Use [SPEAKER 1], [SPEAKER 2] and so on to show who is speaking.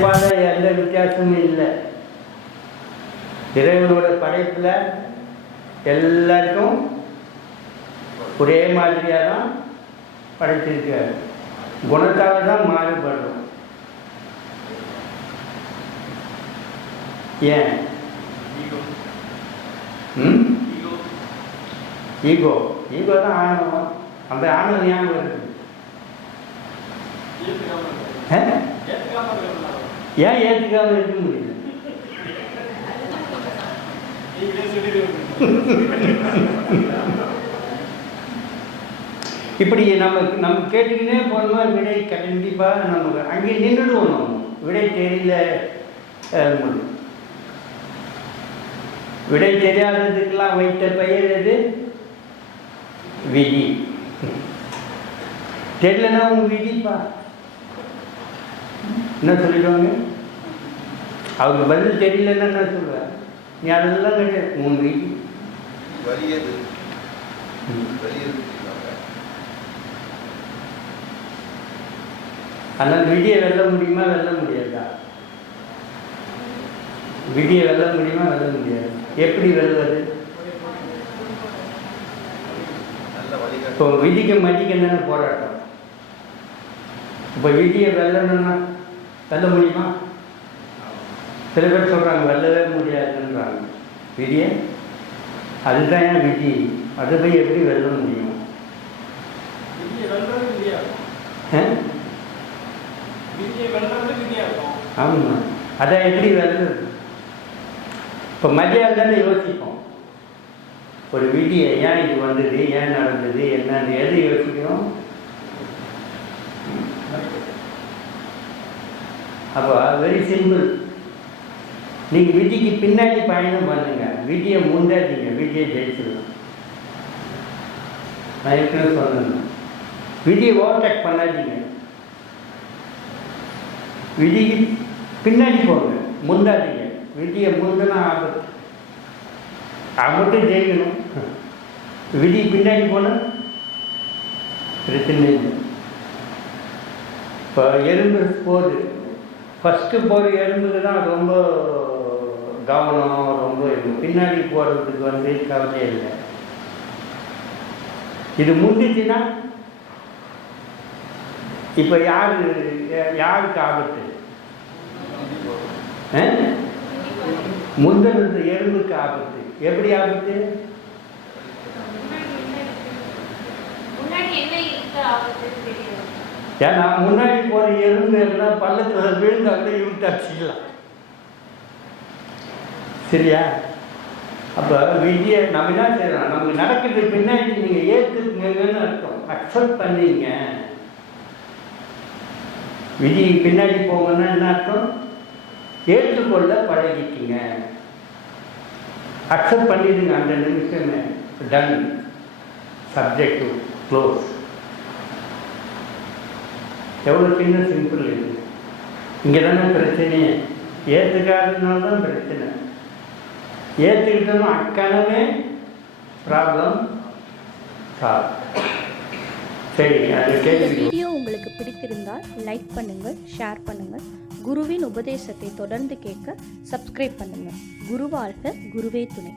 [SPEAKER 1] கண்டிப்பாக எந்த வித்தியாசமும் இல்லை. இறைவனோட படைப்பில் எல்லாருக்கும் ஒரே மாதிரியாக தான் படைத்திருக்காரு குணத்தால் தான் மாறுபடும் ஏன்? Ego ego. தான் ஆணவம். அந்த ஆணவம் ஞாபகம் இருக்கு. ஏன் ஏற்றுக்காம இருக்க முடியல இப்படி நம்ம நம்ம கேட்டுக்கிட்டே போனோம்னா விடை கண்டிப்பாக நமக்கு அங்கே நின்றுடுவோம் நம்ம. விடை தெரியல விடை தெரியாததுக்கெல்லாம் வைத்த பெயர் எது? விதி. தெரியலன்னா உன் விதிப்பா? என்ன சொல்லிடுவாங்க அவங்க பதில் தெரியலன்னா என்ன சொல்லுவ நீ அதெல்லாம் கிடையாது உன்.
[SPEAKER 2] வலியது
[SPEAKER 1] ஆனால் விடியை வெல்ல முடியுமா வெல்ல முடியாதா? விடியை வெல்ல முடியுமா வெல்ல முடியாது. எப்படி வெல்வது? இப்போ விதிக்கு மதிக்கு என்னென்ன போராட்டம். இப்போ விதியை வெல்லணும்னா வெல்ல முடியுமா? சில பேர் சொல்கிறாங்க வெல்லவே முடியாதுன்றாங்க. விதியை அதுதான் ஏன் விதி? அதை போய் எப்படி வெல்ல முடியும்? ஆமாம் அதை எப்படி வெல்றது? இப்போ மதியம் தானே யோசிப்போம். ஒரு விதியை ஏன் இது வந்தது ஏன் நடந்தது என்னன்னு எது யோசிக்கிறோம்? அப்போ வெரி சிம்பிள் நீங்கள் விதிக்கு பின்னாடி பயணம் பண்ணுங்கள் விதியை முந்தாதீங்க. விதியை ஜெயிச்சிடலாம் நான் ஏற்கனவே சொன்னேன். விதியை ஓவர்டேக் பண்ணாதீங்க. விதிக்கு பின்னாடி போங்க. முந்தாதீங்க. விதியை முந்தினா ஆபத்து. ஆபத்து ஜெயிக்கணும். விதி பின்னாடி போனால் பிரச்சனை இல்லை. இப்போ எறும்பு போகுது. ஃபஸ்ட்டு போகிற எறும்புக்கு தான் ரொம்ப கவனம் ரொம்ப இருக்கும் பின்னாடி போகிறதுக்கு வந்து கவலை இல்லை. இது முந்திச்சுன்னா இப்போ யார் யாருக்கு ஆபத்து? முந்தினது எறும்புக்கு ஆபத்து. எப்படி ஆபத்து?
[SPEAKER 3] முன்னாடி என்ன இருக்கு? ஆபத்து தெரியும்
[SPEAKER 1] ஏன்னா முன்னாடி போகிற எறும்பு எல்லாம் பள்ளத்தில் விழுந்து அப்படியே இழுத்து அடிச்சிக்கலாம் சரியா? அப்போ விதியை நம்ம என்ன செய்யலாம் நமக்கு நடக்கிறது பின்னாடி நீங்கள் ஏற்றுக்குங்கன்னு அர்த்தம். அக்செப்ட் பண்ணீங்க. விதி பின்னாடி போங்கன்னா என்ன அர்த்தம்? ஏற்றுக்கொள்ள பழகிட்டீங்க அக்செப்ட் பண்ணிடுங்க அந்த நிமிஷமே. டன் சப்ஜெக்ட் க்ளோஸ் எவ்வளோ சின்ன சிம்பிள் இது? இங்கே தானே பிரச்சனையே. ஏற்றுக்காததுனால தான் பிரச்சனை. ஏற்றுக்கிட்டோம் அக்கணமே ப்ராப்ளம் சரி. அது கேள்வி
[SPEAKER 4] வீடியோ உங்களுக்கு பிடித்திருந்தால் லைக் பண்ணுங்கள் ஷேர் பண்ணுங்கள். குருவின் உபதேசத்தை தொடர்ந்து கேட்க சப்ஸ்கிரைப் பண்ணுங்கள். குருவாழ்க குருவே துணை.